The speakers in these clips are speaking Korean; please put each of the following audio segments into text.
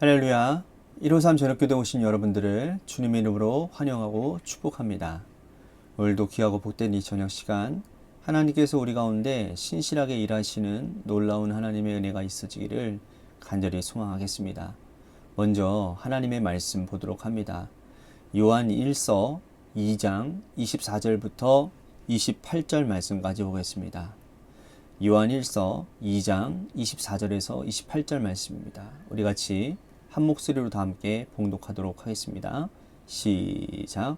할렐루야. 153 저녁교대 오신 여러분들을 주님의 이름으로 환영하고 축복합니다. 오늘도 귀하고 복된 이 저녁 시간, 하나님께서 우리 가운데 신실하게 일하시는 놀라운 하나님의 은혜가 있어지기를 간절히 소망하겠습니다. 먼저 하나님의 말씀 보도록 합니다. 요한 1서 2장 24절부터 28절 말씀까지 보겠습니다. 요한 1서 2장 24절에서 28절 말씀입니다. 우리 같이 한 목소리로 다 함께 봉독하도록 하겠습니다. 시작.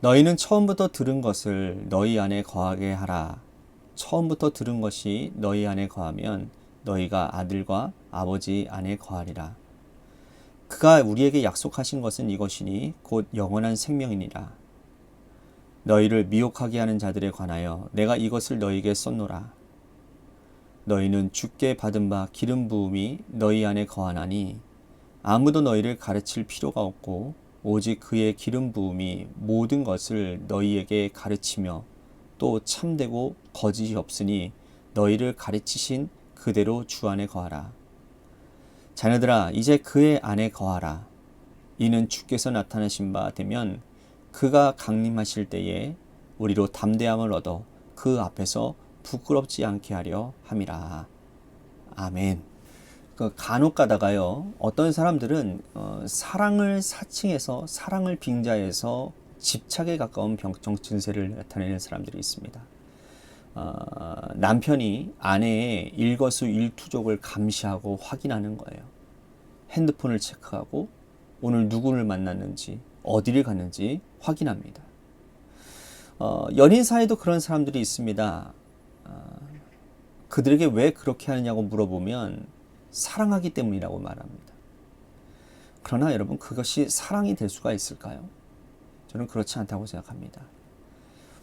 너희는 처음부터 들은 것을 너희 안에 거하게 하라. 처음부터 들은 것이 너희 안에 거하면 너희가 아들과 아버지 안에 거하리라. 그가 우리에게 약속하신 것은 이것이니 곧 영원한 생명이니라. 너희를 미혹하게 하는 자들에 관하여 내가 이것을 너희에게 썼노라. 너희는 주께 받은 바 기름 부음이 너희 안에 거하나니 아무도 너희를 가르칠 필요가 없고 오직 그의 기름 부음이 모든 것을 너희에게 가르치며 또 참되고 거짓이 없으니 너희를 가르치신 그대로 주 안에 거하라. 자녀들아, 이제 그의 안에 거하라. 이는 주께서 나타나신 바 되면 그가 강림하실 때에 우리로 담대함을 얻어 그 앞에서 부끄럽지 않게 하려 함이라. 아멘. 간혹 가다가요, 어떤 사람들은 사랑을 사칭해서 사랑을 빙자해서 집착에 가까운 병적 증세를 나타내는 사람들이 있습니다. 남편이 아내의 일거수일투족을 감시하고 확인하는 거예요. 핸드폰을 체크하고 오늘 누구를 만났는지 어디를 갔는지 확인합니다. 연인 사이도 그런 사람들이 있습니다. 그들에게 왜 그렇게 하느냐고 물어보면 사랑하기 때문이라고 말합니다. 그러나 여러분, 그것이 사랑이 될 수가 있을까요? 저는 그렇지 않다고 생각합니다.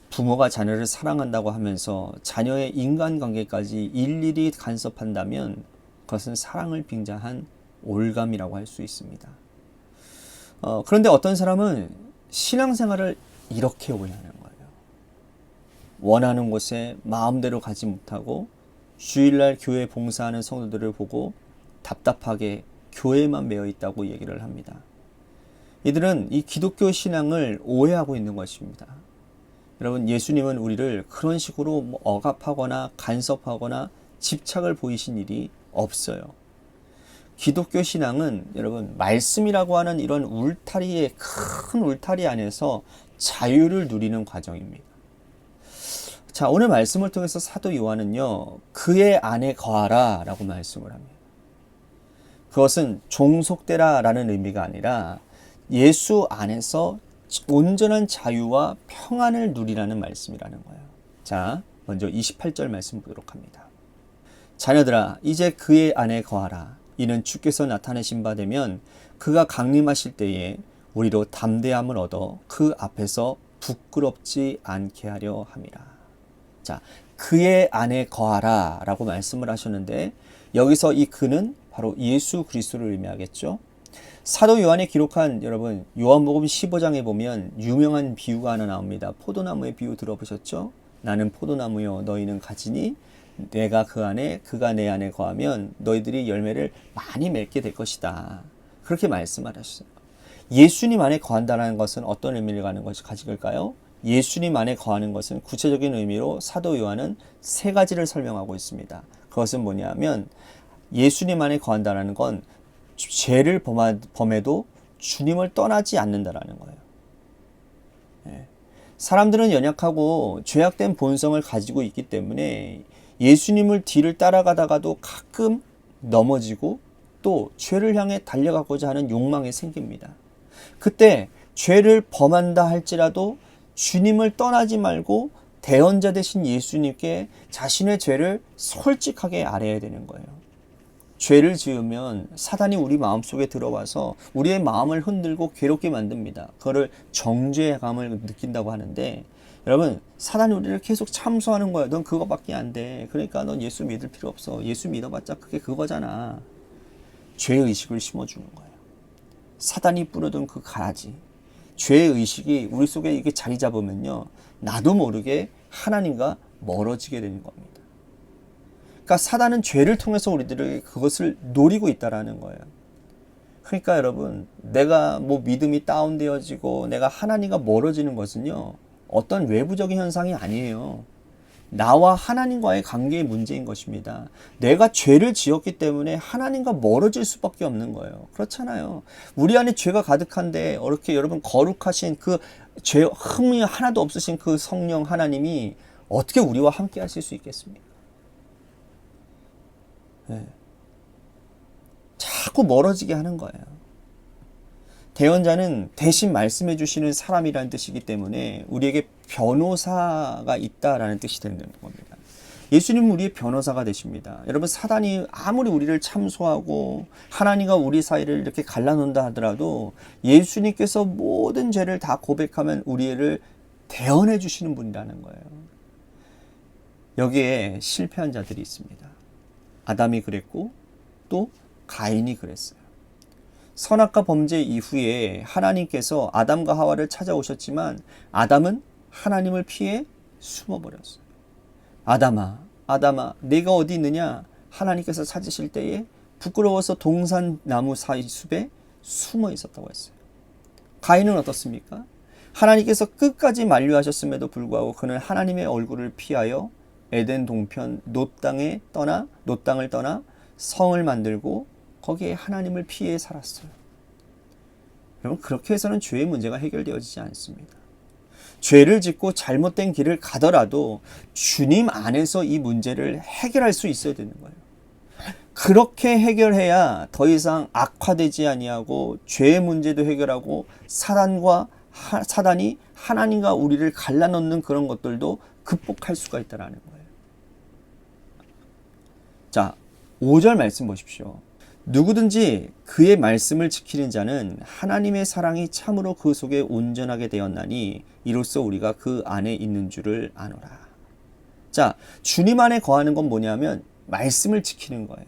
부모가 자녀를 사랑한다고 하면서 자녀의 인간관계까지 일일이 간섭한다면 그것은 사랑을 빙자한 올감이라고 할 수 있습니다. 그런데 어떤 사람은 신앙생활을 이렇게 오해하는 거예요. 원하는 곳에 마음대로 가지 못하고 주일날 교회 봉사하는 성도들을 보고 답답하게 교회만 매여 있다고 얘기를 합니다. 이들은 이 기독교 신앙을 오해하고 있는 것입니다. 여러분, 예수님은 우리를 그런 식으로 억압하거나 간섭하거나 집착을 보이신 일이 없어요. 기독교 신앙은 여러분, 말씀이라고 하는 이런 울타리의 큰 울타리 안에서 자유를 누리는 과정입니다. 자, 오늘 말씀을 통해서 사도 요한은요, 그의 안에 거하라 라고 말씀을 합니다. 그것은 종속되라 라는 의미가 아니라 예수 안에서 온전한 자유와 평안을 누리라는 말씀이라는 거예요. 자, 먼저 28절 말씀 보도록 합니다. 자녀들아, 이제 그의 안에 거하라. 이는 주께서 나타내신 바 되면 그가 강림하실 때에 우리로 담대함을 얻어 그 앞에서 부끄럽지 않게 하려 함이라. 자, 그의 안에 거하라 라고 말씀을 하셨는데, 여기서 이 그는 바로 예수 그리스도를 의미하겠죠. 사도 요한이 기록한, 여러분, 요한복음 15장에 보면 유명한 비유가 하나 나옵니다. 포도나무의 비유 들어보셨죠? 나는 포도나무요, 너희는 가지니 내가 그 안에, 그가 내 안에 거하면 너희들이 열매를 많이 맺게 될 것이다. 그렇게 말씀을 하셨어요. 예수님 안에 거한다는 것은 어떤 의미를 가는 것이 가질까요? 예수님 안에 거하는 것은 구체적인 의미로 사도 요한은 세 가지를 설명하고 있습니다. 그것은 뭐냐면, 예수님 안에 거한다는 건 죄를 범해도 주님을 떠나지 않는다라는 거예요. 사람들은 연약하고 죄악된 본성을 가지고 있기 때문에 예수님을 뒤를 따라가다가도 가끔 넘어지고 또 죄를 향해 달려가고자 하는 욕망이 생깁니다. 그때 죄를 범한다 할지라도 주님을 떠나지 말고 대언자 되신 예수님께 자신의 죄를 솔직하게 아뢰야 되는 거예요. 죄를 지으면 사단이 우리 마음속에 들어와서 우리의 마음을 흔들고 괴롭게 만듭니다. 그거를 정죄감을 느낀다고 하는데, 여러분, 사단이 우리를 계속 참소하는 거야. 넌 그거밖에 안 돼. 그러니까 넌 예수 믿을 필요 없어. 예수 믿어봤자 그게 그거잖아. 죄의식을 심어주는 거예요. 사단이 뿌려둔 그 가라지, 죄의식이 우리 속에 이게 자리 잡으면요, 나도 모르게 하나님과 멀어지게 되는 겁니다. 그러니까 사단은 죄를 통해서 우리들에게 그것을 노리고 있다라는 거예요. 그러니까 여러분, 내가 뭐 믿음이 다운되어지고 내가 하나님과 멀어지는 것은요, 어떤 외부적인 현상이 아니에요. 나와 하나님과의 관계의 문제인 것입니다. 내가 죄를 지었기 때문에 하나님과 멀어질 수밖에 없는 거예요. 그렇잖아요. 우리 안에 죄가 가득한데 이렇게 여러분 거룩하신 그 죄 흠이 하나도 없으신 그 성령 하나님이 어떻게 우리와 함께 하실 수 있겠습니까? 네. 자꾸 멀어지게 하는 거예요. 대언자는 대신 말씀해 주시는 사람이라는 뜻이기 때문에 우리에게 변호사가 있다라는 뜻이 되는 겁니다. 예수님은 우리의 변호사가 되십니다. 여러분, 사단이 아무리 우리를 참소하고 하나님과 우리 사이를 이렇게 갈라놓는다 하더라도 예수님께서 모든 죄를 다 고백하면 우리를 대언해 주시는 분이라는 거예요. 여기에 실패한 자들이 있습니다. 아담이 그랬고 또 가인이 그랬어요. 선악과 범죄 이후에 하나님께서 아담과 하와를 찾아오셨지만 아담은 하나님을 피해 숨어버렸어요. 아담아, 아담아, 네가 어디 있느냐? 하나님께서 찾으실 때에 부끄러워서 동산나무 사이 숲에 숨어 있었다고 했어요. 가인은 어떻습니까? 하나님께서 끝까지 만류하셨음에도 불구하고 그는 하나님의 얼굴을 피하여 에덴 동편 놋 땅을 떠나 성을 만들고 거기에 하나님을 피해 살았어요. 여러분, 그렇게 해서는 죄의 문제가 해결되어지지 않습니다. 죄를 짓고 잘못된 길을 가더라도 주님 안에서 이 문제를 해결할 수 있어야 되는 거예요. 그렇게 해결해야 더 이상 악화되지 아니하고 죄의 문제도 해결하고 사단이 하나님과 우리를 갈라놓는 그런 것들도 극복할 수가 있다는 거예요. 자, 5절 말씀 보십시오. 누구든지 그의 말씀을 지키는 자는 하나님의 사랑이 참으로 그 속에 온전하게 되었나니 이로써 우리가 그 안에 있는 줄을 아노라. 자, 주님 안에 거하는 건 뭐냐면 말씀을 지키는 거예요.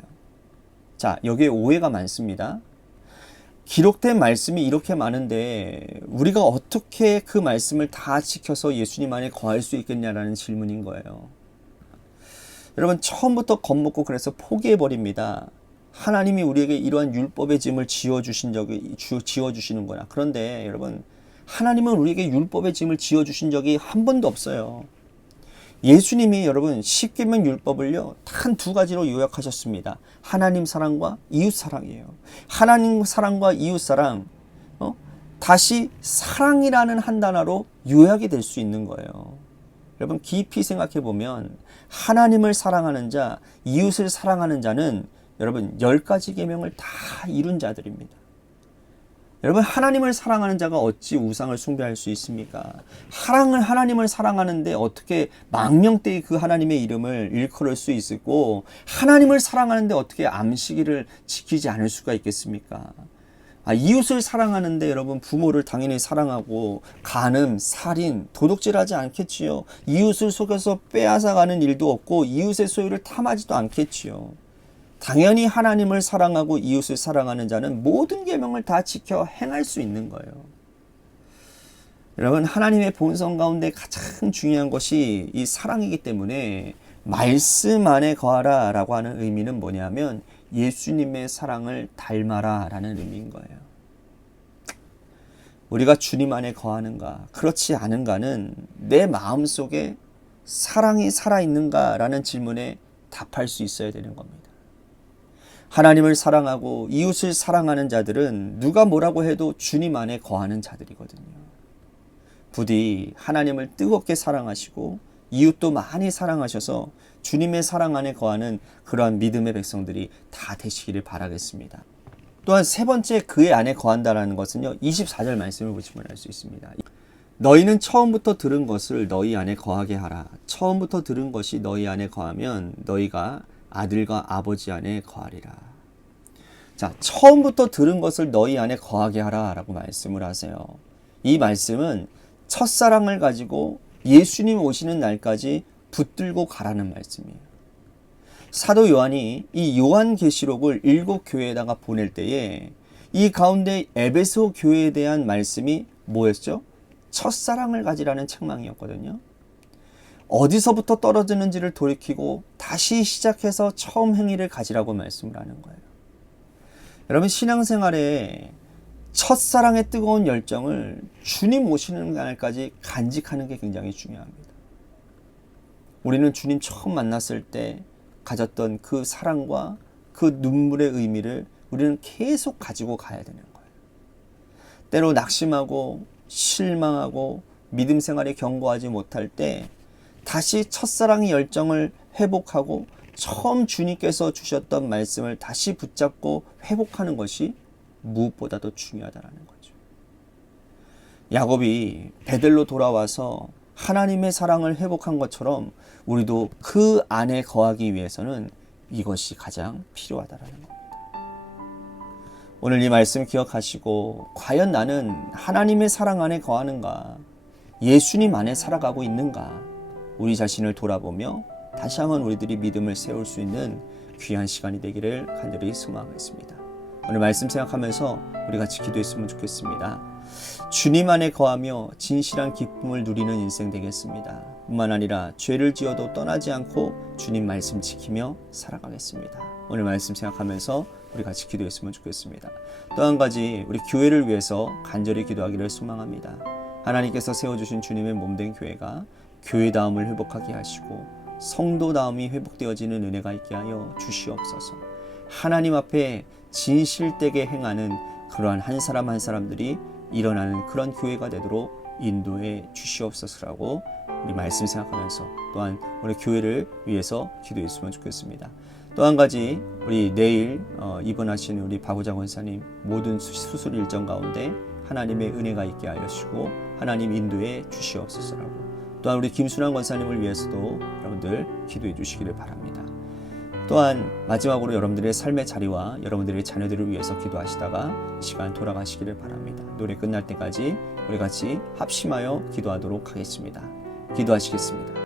자, 여기에 오해가 많습니다. 기록된 말씀이 이렇게 많은데 우리가 어떻게 그 말씀을 다 지켜서 예수님 안에 거할 수 있겠냐라는 질문인 거예요. 여러분, 처음부터 겁먹고 그래서 포기해버립니다. 하나님이 우리에게 이러한 율법의 짐을 지어주시는 거야. 그런데 여러분, 하나님은 우리에게 율법의 짐을 지어주신 적이 한 번도 없어요. 예수님이 여러분 십계명 율법을요 단 2가지로 요약하셨습니다. 하나님 사랑과 이웃 사랑이에요. 하나님 사랑과 이웃 사랑, 다시 사랑이라는 한 단어로 요약이 될 수 있는 거예요. 여러분, 깊이 생각해 보면 하나님을 사랑하는 자, 이웃을 사랑하는 자는 여러분 10가지 계명을 다 이룬 자들입니다. 여러분, 하나님을 사랑하는 자가 어찌 우상을 숭배할 수 있습니까? 하나님을 사랑하는데 어떻게 망령되이 그 하나님의 이름을 일컬을 수 있고, 하나님을 사랑하는데 어떻게 안식일을 지키지 않을 수가 있겠습니까? 이웃을 사랑하는데 여러분 부모를 당연히 사랑하고 간음, 살인, 도둑질하지 않겠지요. 이웃을 속여서 빼앗아가는 일도 없고 이웃의 소유를 탐하지도 않겠지요. 당연히 하나님을 사랑하고 이웃을 사랑하는 자는 모든 계명을 다 지켜 행할 수 있는 거예요. 여러분, 하나님의 본성 가운데 가장 중요한 것이 이 사랑이기 때문에 말씀 안에 거하라 라고 하는 의미는 뭐냐면 예수님의 사랑을 닮아라 라는 의미인 거예요. 우리가 주님 안에 거하는가 그렇지 않은가는 내 마음속에 사랑이 살아있는가 라는 질문에 답할 수 있어야 되는 겁니다. 하나님을 사랑하고 이웃을 사랑하는 자들은 누가 뭐라고 해도 주님 안에 거하는 자들이거든요. 부디 하나님을 뜨겁게 사랑하시고 이웃도 많이 사랑하셔서 주님의 사랑 안에 거하는 그러한 믿음의 백성들이 다 되시기를 바라겠습니다. 또한 세 번째 그의 안에 거한다라는 것은요, 24절 말씀을 보시면 알 수 있습니다. 너희는 처음부터 들은 것을 너희 안에 거하게 하라. 처음부터 들은 것이 너희 안에 거하면 너희가 아들과 아버지 안에 거하리라. 자, 처음부터 들은 것을 너희 안에 거하게 하라 라고 말씀을 하세요. 이 말씀은 첫사랑을 가지고 예수님 오시는 날까지 붙들고 가라는 말씀이에요. 사도 요한이 이 요한계시록을 7교회에다가 보낼 때에 이 가운데 에베소 교회에 대한 말씀이 뭐였죠? 첫사랑을 가지라는 책망이었거든요. 어디서부터 떨어지는지를 돌이키고 다시 시작해서 처음 행위를 가지라고 말씀을 하는 거예요. 여러분 신앙생활에 첫사랑의 뜨거운 열정을 주님 오시는 날까지 간직하는 게 굉장히 중요합니다. 우리는 주님 처음 만났을 때 가졌던 그 사랑과 그 눈물의 의미를 우리는 계속 가지고 가야 되는 거예요. 때로 낙심하고 실망하고 믿음 생활에 견고하지 못할 때 다시 첫사랑의 열정을 회복하고 처음 주님께서 주셨던 말씀을 다시 붙잡고 회복하는 것이 무엇보다도 중요하다는 거죠. 야곱이 베델로 돌아와서 하나님의 사랑을 회복한 것처럼 우리도 그 안에 거하기 위해서는 이것이 가장 필요하다는 겁니다. 오늘 이 말씀 기억하시고 과연 나는 하나님의 사랑 안에 거하는가, 예수님 안에 살아가고 있는가, 우리 자신을 돌아보며 다시 한번 우리들이 믿음을 세울 수 있는 귀한 시간이 되기를 간절히 소망하겠습니다. 오늘 말씀 생각하면서 우리 같이 기도했으면 좋겠습니다. 주님 안에 거하며 진실한 기쁨을 누리는 인생 되겠습니다. 뿐만 아니라 죄를 지어도 떠나지 않고 주님 말씀 지키며 살아가겠습니다. 오늘 말씀 생각하면서 우리 같이 기도했으면 좋겠습니다. 또 한 가지 우리 교회를 위해서 간절히 기도하기를 소망합니다. 하나님께서 세워주신 주님의 몸된 교회가 교회다움을 회복하게 하시고 성도다움이 회복되어지는 은혜가 있게 하여 주시옵소서. 하나님 앞에 진실되게 행하는 그러한 한 사람 한 사람들이 일어나는 그런 교회가 되도록 인도해 주시옵소서라고 우리 말씀 생각하면서 또한 우리 교회를 위해서 기도했으면 좋겠습니다. 또 한 가지 우리 내일 입원하시는 우리 박우자 권사님 모든 수술 일정 가운데 하나님의 은혜가 있게 하시고 하나님 인도해 주시옵소서라고 또한 우리 김순환 권사님을 위해서도 여러분들 기도해 주시기를 바랍니다. 또한 마지막으로 여러분들의 삶의 자리와 여러분들의 자녀들을 위해서 기도하시다가 시간 돌아가시기를 바랍니다. 노래 끝날 때까지 우리 같이 합심하여 기도하도록 하겠습니다. 기도하시겠습니다.